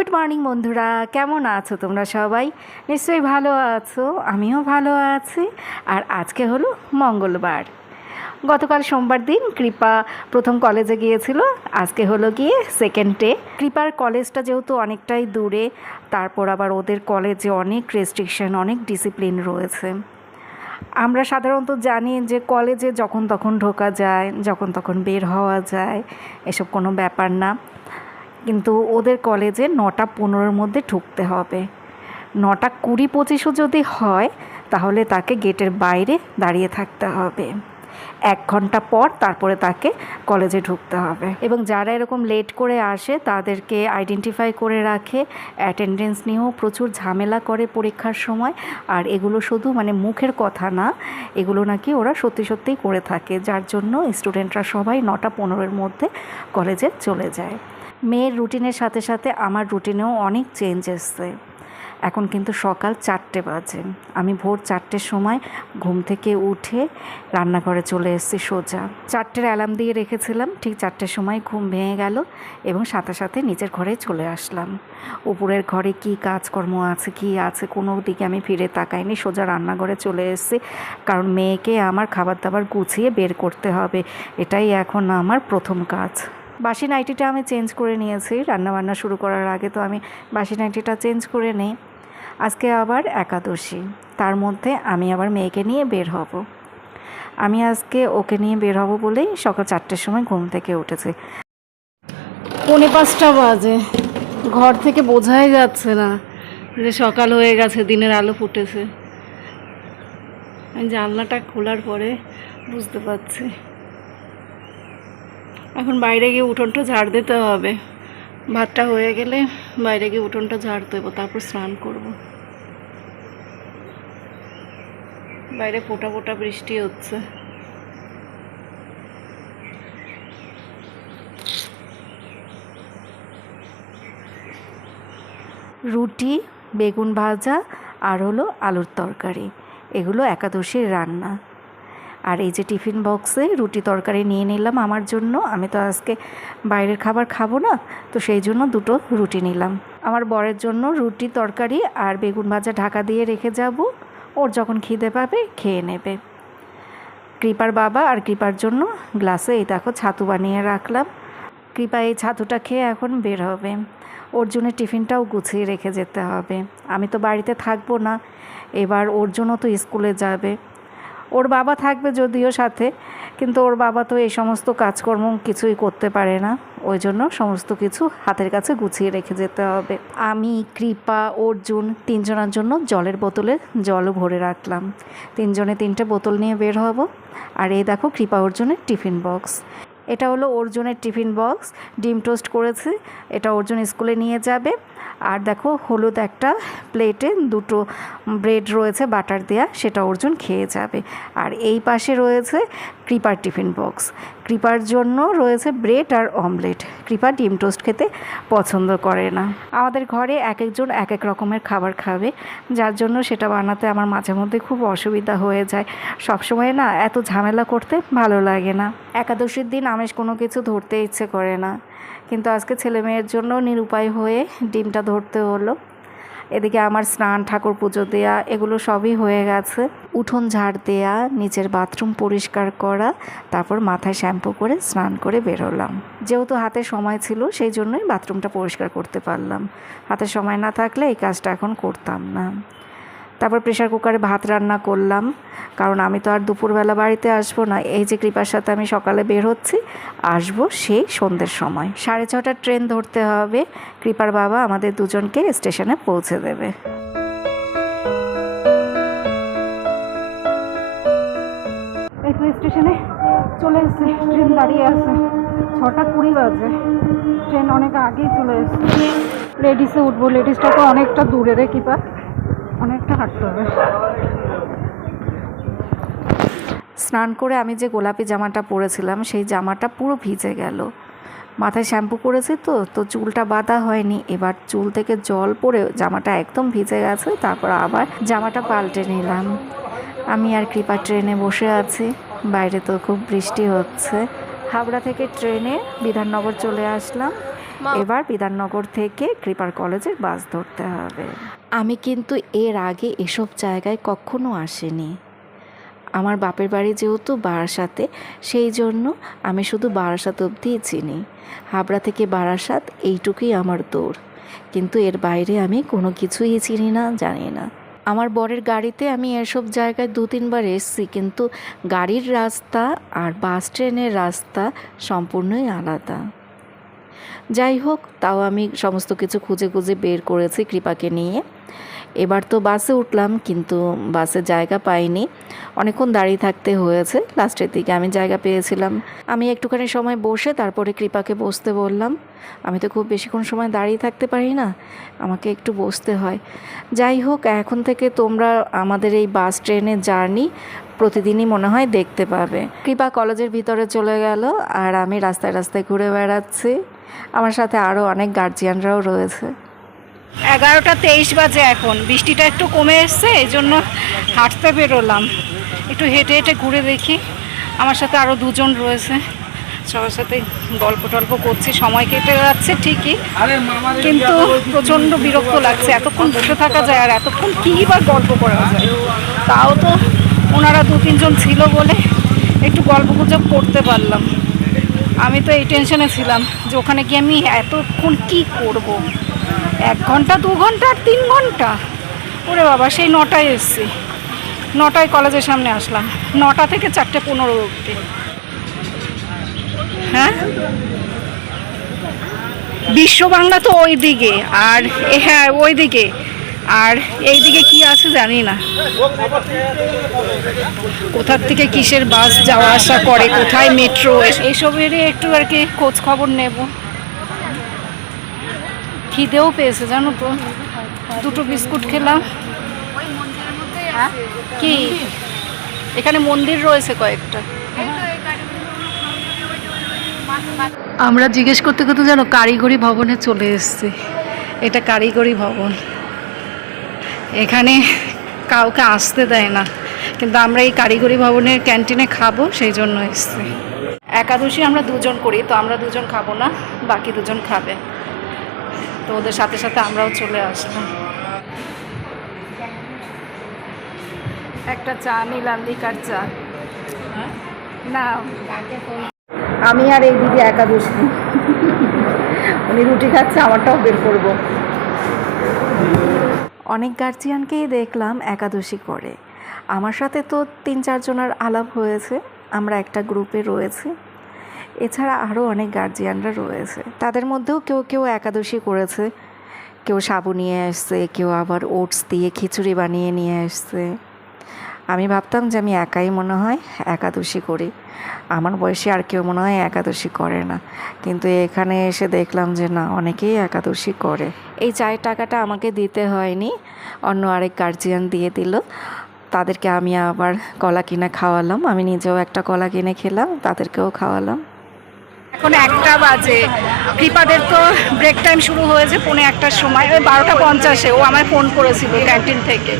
Good morning বন্ধুরা, কেমন আছো তোমরা সবাই? নিশ্চয়ই ভালো আছো, আমিও ভালো আছি। আর আজকে হলো মঙ্গলবার। গতকাল সোমবার দিন কৃপা প্রথম কলেজে গিয়েছিল, আজকে হলো গিয়ে সেকেন্ড ডে কৃপার কলেজটা যেহেতু অনেকটাই দূরে, তারপর আবার ওদের কলেজে অনেক রেস্ট্রিকশন অনেক ডিসিপ্লিন রয়েছে। আমরা সাধারণত জানি যে কলেজে যখন তখন ঢোকা যায়, যখন তখন বের হওয়া যায়, এসব কোনো ব্যাপার না। কিন্তু ওদের কলেজে নটা পনেরোর মধ্যে ঢুকতে হবে। নটা কুড়ি পঁচিশও যদি হয়, তাহলে তাকে গেটের বাইরে দাঁড়িয়ে থাকতে হবে। এক ঘণ্টা পর তারপরে তাকে কলেজে ঢুকতে হবে। এবং যারা এরকম লেট করে আসে, তাদেরকে আইডেন্টিফাই করে রাখে। অ্যাটেন্ডেন্স নিয়েও প্রচুর ঝামেলা করে পরীক্ষার সময়। আর এগুলো শুধু মানে মুখের কথা না, এগুলো নাকি ওরা সত্যি সত্যিই করে থাকে। যার জন্য স্টুডেন্টরা সবাই নটা পনেরোর মধ্যে কলেজে চলে যায়। মেয়ের রুটিনের সাথে সাথে আমার রুটিনেও অনেক চেঞ্জ এসছে। এখন কিন্তু সকাল চারটে বাজে। আমি ভোর চারটের সময় ঘুম থেকে উঠে রান্নাঘরে চলে এসেছি সোজা। চারটের অ্যালার্ম দিয়ে রেখেছিলাম, ঠিক চারটের সময় ঘুম ভেঙে গেল এবং সাথে সাথে নিজের ঘরে চলে আসলাম। উপরের ঘরে কি কাজকর্ম আছে, কি আছে, কোনো দিকে আমি ফিরে তাকাইনি, সোজা রান্নাঘরে চলে এসেছি। কারণ মেয়েকে আমার খাবার দাবার গুছিয়ে বের করতে হবে, এটাই এখন আমার প্রথম কাজ। বাসি নাইটিটা আমি চেঞ্জ করে নিয়েছি, রান্নাবান্না শুরু করার আগে তো আমি বাসি নাইটিটা চেঞ্জ করে নিই। আজকে আবার একাদশী, তার মধ্যে আমি আবার মেয়েকে নিয়ে বের হব। আমি আজকে ওকে নিয়ে বের হব বলেই সকাল চারটের সময় ঘুম থেকে উঠেছি। পৌনে পাঁচটা বাজে। ঘর থেকে বোঝাই যাচ্ছে না যে সকাল হয়ে গেছে, দিনের আলো ফুটেছে। জানলাটা খোলার পরে বুঝতে পারছি। এখন বাইরে গিয়ে উঠোনটা ঝাড় দিতে হবে। ভাতটা হয়ে গেলে বাইরে গিয়ে উঠোনটা ঝাড় দেবো, তারপর স্নান করব। বাইরে ফোটা ফোটা বৃষ্টি হচ্ছে। রুটি, বেগুন ভাজা আর হলো আলুর তরকারি। এগুলো একাদশীর রান্না। আর এই যে টিফিন বক্সে রুটি তরকারি নিয়ে নিলাম আমার জন্য। আমি তো আজকে বাইরের খাবার খাব না, তো সেই জন্য দুটো রুটি নিলাম। আমার বরের জন্য রুটি তরকারি আর বেগুন ভাজা ঢাকা দিয়ে রেখে যাব। ওর যখন খিদে পাবে খেয়ে নেবে। কৃপার বাবা আর কৃপার জন্য গ্লাসে এই দেখো ছাতু বানিয়ে রাখলাম। কৃপা এই ছাতুটা খেয়ে এখন বের হবে। ওর জন্য টিফিনটাও গুছিয়ে রেখে যেতে হবে। আমি তো বাড়িতে থাকব না, এবার ওর জন্য তো স্কুলে যাবে। ওর বাবা থাকবে যদিও সাথে, কিন্তু ওর বাবা তো এই সমস্ত কাজকর্ম কিছুই করতে পারে না। ওই জন্য সমস্ত কিছু হাতের কাছে গুছিয়ে রেখে যেতে হবে। আমি, কৃপা, অর্জুন তিনজনের জন্য জলের বোতলে জলও ভরে রাখলাম। তিনজনে তিনটে বোতল নিয়ে বের হব। আর এই দেখো কৃপা অর্জুনের টিফিন বক্স। এটা হলো অর্জুনের টিফিন বক্স। ডিম টোস্ট করেছি, এটা অর্জুন স্কুলে নিয়ে যাবে। আর দেখো, হলুদ একটা প্লেটে দুটো ব্রেড রয়েছে, বাটার দেয়া, সেটা অর্জুন খেয়ে যাবে। আর এই পাশে রয়েছে কৃপার টিফিন বক্স। কৃপার জন্য রয়েছে ব্রেড আর অমলেট। কৃপা ডিম টোস্ট খেতে পছন্দ করে না। আমাদের ঘরে এক একজন এক এক রকমের খাবার খাবে, যার জন্য সেটা বানাতে আমার মাঝে মধ্যে খুব অসুবিধা হয়ে যায়। সবসময় না এত ঝামেলা করতে ভালো লাগে না। একাদশীর দিন আমেজ কোনো কিছু ধরতে ইচ্ছে করে না। কিন্তু আজকে ছেলে মেয়ের জন্য নিরুপায় হয়ে ডিমটা ধরতে হলো। এদিকে আমার স্নান, ঠাকুর পুজো দেয়া, এগুলো সবই হয়ে গেছে। উঠোন ঝাড় দেয়া নিচের বাথরুম পরিষ্কার করা, তারপর মাথায় শ্যাম্পু করে স্নান করে বেরোলাম যেহেতু হাতে সময় ছিল, সেই জন্যই বাথরুমটা পরিষ্কার করতে পারলাম। হাতে সময় না থাকলে এই কাজটা এখন করতাম না। তারপর প্রেশার কুকারে ভাত রান্না করলাম। কারণ আমি তো আর দুপুরবেলা বাড়িতে আসব না। এই যে কৃপার সাথে আমি সকালে বের হচ্ছি, আসব সেই সন্ধ্যের সময়। সাড়ে ছটার ট্রেন ধরতে হবে। কৃপার বাবা আমাদের দুজনকে স্টেশনে পৌঁছে দেবে। স্টেশনে চলে এসছে। ট্রেন দাঁড়িয়ে আছে। ছটা কুড়ি বাজে। ট্রেন অনেক আগেই চলে এসছে। লেডিসে উঠবো। লেডিসটা তো অনেকটা দূরে রে কিপা। হবে। স্নান করে আমি যে গোলাপি জামাটা পরেছিলাম, সেই জামাটা পুরো ভিজে গেল। মাথায় শ্যাম্পু করেছি তো তো চুলটা বাঁধা হয়নি। এবার চুল থেকে জল পড়ে জামাটা একদম ভিজে গেছে, তারপর আবার জামাটা পাল্টে নিলাম। আমি আর কৃপা ট্রেনে বসে আছি, বাইরে তো খুব বৃষ্টি হচ্ছে। হাওড়া থেকে ট্রেনে বিধাননগর চলে আসলাম। এবার বিধাননগর থেকে কৃপার কলেজের বাস ধরতে হবে। আমি কিন্তু এর আগে এসব জায়গায় কখনো আসিনি। আমার বাপের বাড়ি যেহেতু বারাসাতে সেই জন্য আমি শুধু বারাসাত অবধিই চিনি। হাবড়া থেকে বারাসাত এইটুকুই আমার দৌড় কিন্তু এর বাইরে আমি কোনো কিছুই চিনি না জানি না। আমার বরের গাড়িতে আমি এসব জায়গায় দু তিনবার এসেছি কিন্তু গাড়ির রাস্তা আর বাস ট্রেনের রাস্তা সম্পূর্ণই আলাদা। যাই হোক, তাও আমি সমস্ত কিছু খুঁজে খুঁজে বের করেছি কৃপাকে নিয়ে। এবার তো বাসে উঠলাম, কিন্তু বাসে জায়গা পাইনি। অনেকক্ষণ দাঁড়িয়ে থাকতে হয়েছে, লাস্টের দিকে আমি জায়গা পেয়েছিলাম। আমি একটুখানি সময় বসে তারপরে কৃপাকে বসতে বললাম, আমি তো খুব বেশিক্ষণ সময় দাঁড়িয়ে থাকতে পারি না, আমাকে একটু বসতে হয়। যাই হোক, এখন থেকে তোমরা আমাদের এই বাস ট্রেনের জার্নি প্রতিদিনই মনে হয় দেখতে পাবে। কৃপা কলেজের ভিতরে চলে গেল, আর আমি রাস্তায় রাস্তায় ঘুরে বেড়াচ্ছি। আমার সাথে আরও অনেক গার্জিয়ানরাও রয়েছে। এগারোটা তেইশ বাজে এখন। বৃষ্টিটা একটু কমে এসছে এই জন্য হাঁটতে বেরোলাম। একটু হেঁটে হেঁটে ঘুরে দেখি। আমার সাথে আরও দুজন রয়েছে। সবার সাথে গল্প টল্প করছি, সময় কেটে যাচ্ছে ঠিকই। কিন্তু প্রচণ্ড বিরক্ত লাগছে। এতক্ষণ বসে থাকা যায় আর এতক্ষণ কী বা গল্প করা যায়? তাও তো ওনারা দু তিনজন ছিল বলে একটু গল্প গুজব করতে পারলাম। আমি তো এই টেনশনে ছিলাম যে ওখানে গিয়ে আমি এতক্ষণ কি করব। এক ঘণ্টা, দু ঘণ্টা আর তিন ঘণ্টা? ওরে বাবা, সেই নটায় এসছি। নটায় কলেজের সামনে আসলাম। নটা থেকে চারটে পনেরো অব্দি হ্যাঁ? বিশ্ব বাংলা তো ওই দিকে আর হ্যাঁ ওই দিকে আর এই দিকে কি আছে জানি না। কোথার থেকে কিসের বাস যাওয়া আসা করে কোথায় মেট্রো এইসবেরই একটু আর কি খোঁজ খবর নেব। খিদেও পেয়েছে জানো তো। দুটো বিস্কুট খেলাম। কি? এখানে মন্দির রয়েছে কয়েকটা। আমরা জিজ্ঞেস করতে করতে জানো কারিগরি ভবনে চলে এসেছি। এটা কারিগরি ভবন। এখানে কাউকে আসতে দেয় না। কিন্তু আমরা এই কারিগরি ভবনের ক্যান্টিনে খাব, সেই জন্য এসেছি। একাদশী আমরা দুজন করি, তো আমরা দুজন খাব না, বাকি দুজন খাবে। তো ওদের সাথে সাথে আমরাও চলে আসলাম। একটা চা নিলাম, লিকার চা। না। আমি আর এই দিদি একাদশী। উনি রুটি খাচ্ছে, আমারটাও বের করব। অনেক গার্জিয়ানকেই দেখলাম একাদশী করে। আমার সাথে তো তিন চারজনের আলাপ হয়েছে, আমরা একটা গ্রুপে রয়েছি। এছাড়া আরও অনেক গার্জিয়ানরা রয়েছে। তাদের মধ্যেও কেউ কেউ একাদশী করেছে। কেউ সাবু নিয়ে আসছে কেউ আবার ওটস দিয়ে খিচুড়ি বানিয়ে নিয়ে আসছে আমি ভাবতাম যে আমি একাই মনে হয় একাদশী করি। আমার বয়সে আর কেউ মনে হয় একাদশী করে না। কিন্তু এখানে এসে দেখলাম যে না, অনেকেই একাদশী করে। এই চায়ের টাকাটা আমাকে দিতে হয়নি। অন্য আরেক গার্জিয়ান দিয়ে দিল। তাদেরকে আমি আবার কলা কিনে খাওয়ালাম। আমি নিজেও একটা কলা কিনে খেলাম, তাদেরকেও খাওয়ালাম। এখন একটা বাজে। কৃপাদের তো ব্রেক টাইম শুরু হয়েছে পৌনে একটার সময়। ওই বারোটা পঞ্চাশে ও আমায় ফোন করেছিল ক্যান্টিন থেকে।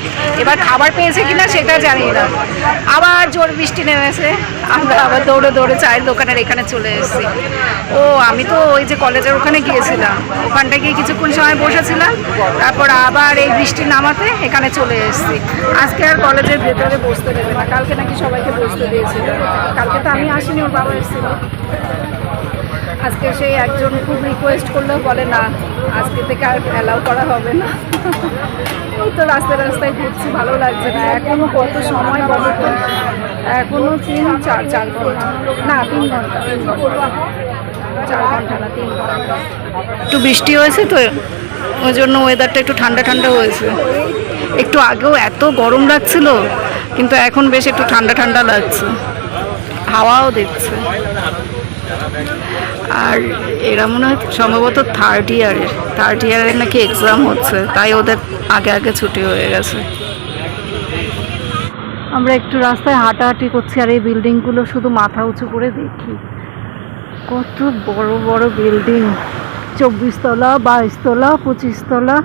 এবার খাবার পেয়েছে কিনা সেটা জানি না। আবার জোর বৃষ্টি নেমেছে। আমরা আবার দৌড়ে দৌড়ে চায়ের দোকানের এখানে চলে এসেছি। ও, আমি তো ওই যে কলেজের ওখানে গিয়েছিলাম। ওখানটা গিয়ে কিছুক্ষণ সময় বসেছিলাম। তারপর আবার এই বৃষ্টি নামাতে এখানে চলে এসেছি। আজকে আর কলেজের ভেতরে বসতে দেবে না। কালকে নাকি সবাইকে বসতে দিয়েছিল। কালকে তো আমি আসিনি, ওর বাবা এসেছিল। আজকে সেই একজন খুব রিকোয়েস্ট করলেও বলে, না, আজকে থেকে আর অ্যালাউ করা হবে না। ওই তো রাস্তায় রাস্তায় ঘুরছি, ভালো লাগছে না। এখনও কত সময় বলো তো? এখনও তিন, চার চার ঘণ্টা। না, তিন ঘণ্টা। চার ঘণ্টা না, তিন ঘণ্টা। একটু বৃষ্টি হয়েছে তো, ওই জন্য ওয়েদারটা একটু ঠান্ডা ঠান্ডা হয়েছে। একটু আগেও এত গরম লাগছিল, কিন্তু এখন বেশ একটু ঠান্ডা ঠান্ডা লাগছে। হাওয়াও দিচ্ছে। আর এরা মনে হয় সম্ভবত থার্ড ইয়ারের থার্ড ইয়ারের নাকি এক্সাম হচ্ছে তাই ওদের আগে আগে ছুটি হয়ে গেছে। আমরা একটু রাস্তায় হাঁটাহাঁটি করছি আর এই বিল্ডিংগুলো শুধু মাথা উঁচু করে দেখি। কত বড় বড় বিল্ডিং। চব্বিশ তলা বাইশ তলা পঁচিশ তলা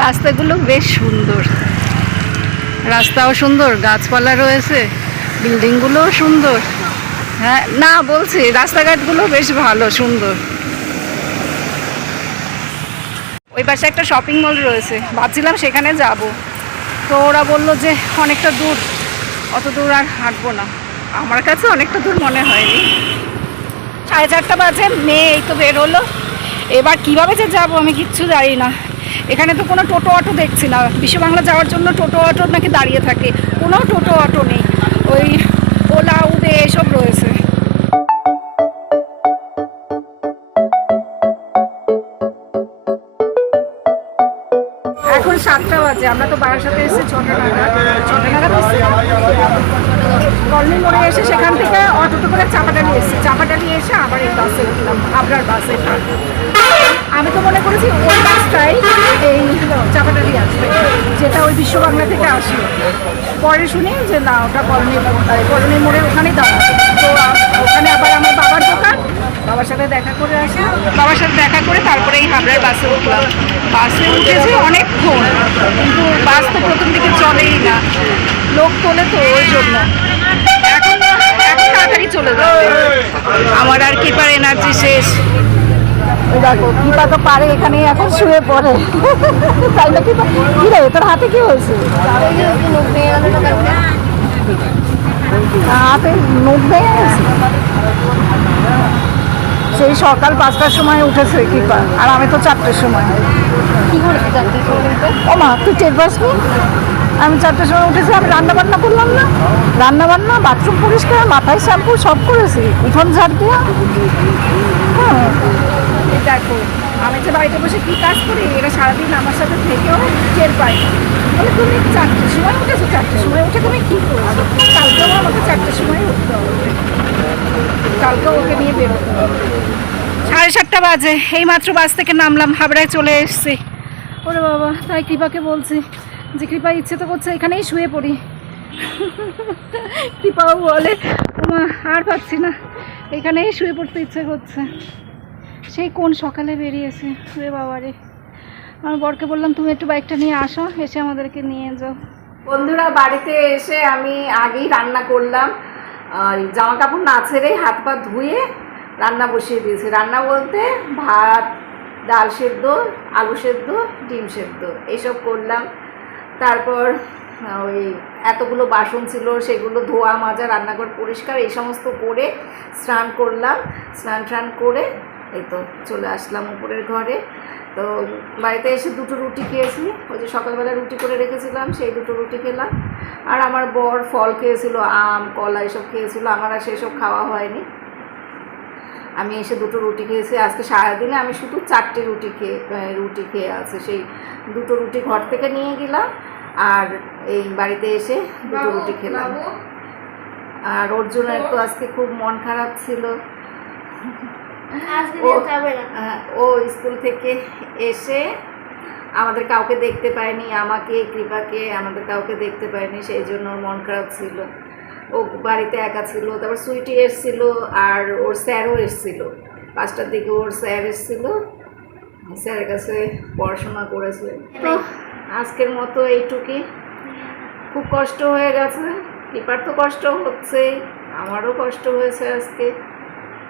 রাস্তাগুলো বেশ সুন্দর। রাস্তাও সুন্দর গাছপালা রয়েছে। বিল্ডিংগুলোও সুন্দর। হ্যাঁ না, বলছি, রাস্তাঘাটগুলো বেশ ভালো, সুন্দর। ওই পাশে একটা শপিং মল রয়েছে, ভাবছিলাম সেখানে যাব। তো ওরা বলল যে, অনেকটা দূর, অত দূর আর হাঁটবো না। আমার কাছে অনেকটা দূর মনে হয়নি। সাড়ে চারটা বাজে, মেয়ে এই তো বেরোলো এবার কীভাবে যে যাব আমি কিচ্ছু জানি না। এখানে তো কোনো টোটো অটো দেখছি না। বিশ্ব বাংলা যাওয়ার জন্য টোটো অটো নাকি দাঁড়িয়ে থাকে? কোনো টোটো অটো নেই। আমরা তো বারাসাতে এসেছি ছটা নাগাদ ছটা কলমি মোড়ে এসে সেখান থেকে অটোতে করে চাপাটালি এসেছি। চাপাটালি এসে আবার এই বাসে উঠলাম, আবরার বাসে। আমি তো মনে করেছি ওই বাসটাই এই চাপাটালি আসবে, যেটা ওই বিশ্ব বাংলা থেকে আসলো। পরে শুনি যে না, ওটা কলোনি কলোনি মোড়ে ওখানেই দাঁড়া তো ওখানে আবার আমার বাবার দোকান বাবার সাথে দেখা করে আসি। বাবার সাথে দেখা করে তারপরে এই হাবড়ার বাসে উঠলাম। বাসে উঠেছে অনেকক্ষণ, কিন্তু বাস তো প্রথম দিকে চলেই না। লোক তোলে তো ওই জন্য। এখন তাড়াতাড়ি চলে যাবে। আমার আর কিপার এনার্জি শেষ। দেখো, কিপা তো পারে এখানে এখন শুয়ে পড়ে। তাই না কিপা কি রে তোর হাতে কি হয়েছে? হাতে ভেঙে গেছে। সেই সকাল পাঁচটার সময় উঠেছে কিপার আর আমি তো চারটের সময়। ও মা তুই টের পাসনি আমি চারটের সময় উঠেছি আমি রান্নাবান্না করলাম না। রান্নাবান্না বাথরুম পরিষ্কার মাথায় শ্যাম্পু সব করেছি। উঠোন ঝাড় দিয়া। হ্যাঁ। আমি যে বাড়িতে বসে কী কাজ করি এরা সারাদিন আমার সাথে থেকেও টের পাই বলে তুমি চারটের সময় উঠেছো চারটের সময় উঠে তুমি কী করেছ কালকেও আমাকে চারটের সময় উঠতে হবে। কালকেও ওকে নিয়ে বেরোতে হবে। সাড়ে সাতটা বাজে এই মাত্র বাস থেকে নামলাম হাবড়ায় চলে এসেছি। ওরে বাবা তাই কৃপাকে বলছি যে কৃপা ইচ্ছে তো করছে এখানেই শুয়ে পড়ি। কৃপাও বলে মা আর পাচ্ছি না এখানেই শুয়ে পড়তে ইচ্ছে করছে। সেই কোন সকালে বেরিয়েছে? রে বাবারে। আমার বরকে বললাম, তুমি একটু বাইকটা নিয়ে আসো, এসে আমাদেরকে নিয়ে যাও। বন্ধুরা, বাড়িতে এসে আমি আগেই রান্না করলাম। আর জামা কাপড় না ছেড়ে হাত পা ধুয়ে রান্না বসিয়ে দিয়েছি। রান্না বলতে ভাত, ডাল সেদ্ধ, আলু সেদ্ধ, ডিম সেদ্ধ এইসব করলাম। তারপর ওই এতগুলো বাসন ছিল, সেগুলো ধোয়া, মাজা, রান্নাঘর পরিষ্কার, এই সমস্ত করে স্নান করলাম। স্নান টান করে এই তো চলে আসলাম উপরের ঘরে। তো বাড়িতে এসে দুটো রুটি খেয়েছি। ওই যে সকালবেলা রুটি করে রেখেছিলাম সেই দুটো রুটি খেলাম। আর আমার বর ফল খেয়েছিল আম কলা এসব খেয়েছিল আমার আর সেসব খাওয়া হয়নি। আমি এসে দুটো রুটি খেয়েছি। আজকে সারাদিনে আমি শুধু চারটে রুটি খেয়ে রুটি খেয়ে আছে। সেই দুটো রুটি ঘর থেকে নিয়ে গেলাম আর এই বাড়িতে এসে দুটো রুটি খেলাম। আর জন্য একটু আজকে খুব মন খারাপ ছিল। ও স্কুল থেকে এসে আমাদের কাউকে দেখতে পায়নি আমাকে কৃপাকে আমাদের কাউকে দেখতে পায়নি সেই জন্য ওর মন খারাপ ছিল। ও বাড়িতে একা ছিল তারপর সুইটি এসছিল আর ওর স্যারও এসছিল। পাঁচটার দিকে ওর স্যার এসছিল স্যারের কাছে পড়াশোনা করেছে। তো আজকের মতো এইটুকুই। খুব কষ্ট হয়ে গেছে কৃপার তো কষ্ট হচ্ছেই আমারও কষ্ট হয়েছে আজকে।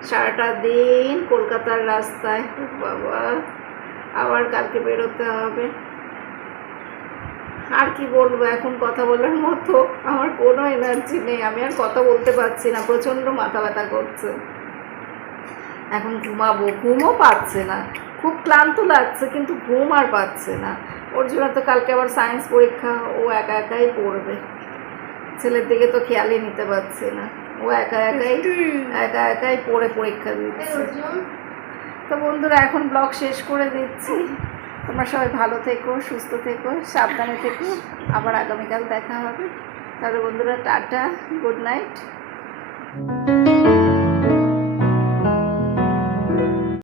সারাটা দিন কলকাতার রাস্তায়। বাবা, আবার কালকে বেরোতে হবে। আর কি বলব, এখন কথা বলার মতো। আমার কোনো এনার্জি নেই, আমি আর কথা বলতে পারছি না, প্রচণ্ড মাথা ব্যথা করছে। এখন ঘুমাবো, ঘুমও পাচ্ছে না। খুব ক্লান্ত লাগছে, কিন্তু ঘুম আর পাচ্ছে না। ওর জন্য তো কালকে আবার সায়েন্স পরীক্ষা, ও একা একাই পড়বে। ছেলের দিকে তো খেয়ালই নিতে পারছে না। ও একা একাই? একা একাই পড়ে পরীক্ষা দিচ্ছে। তো বন্ধুরা এখন ব্লগ শেষ করে দিচ্ছি। তোমরা সবাই ভালো থেকো সুস্থ থেকো সাবধানে থেকো। আবার আগামীকাল দেখা হবে। তাহলে বন্ধুরা টাটা গুড নাইট।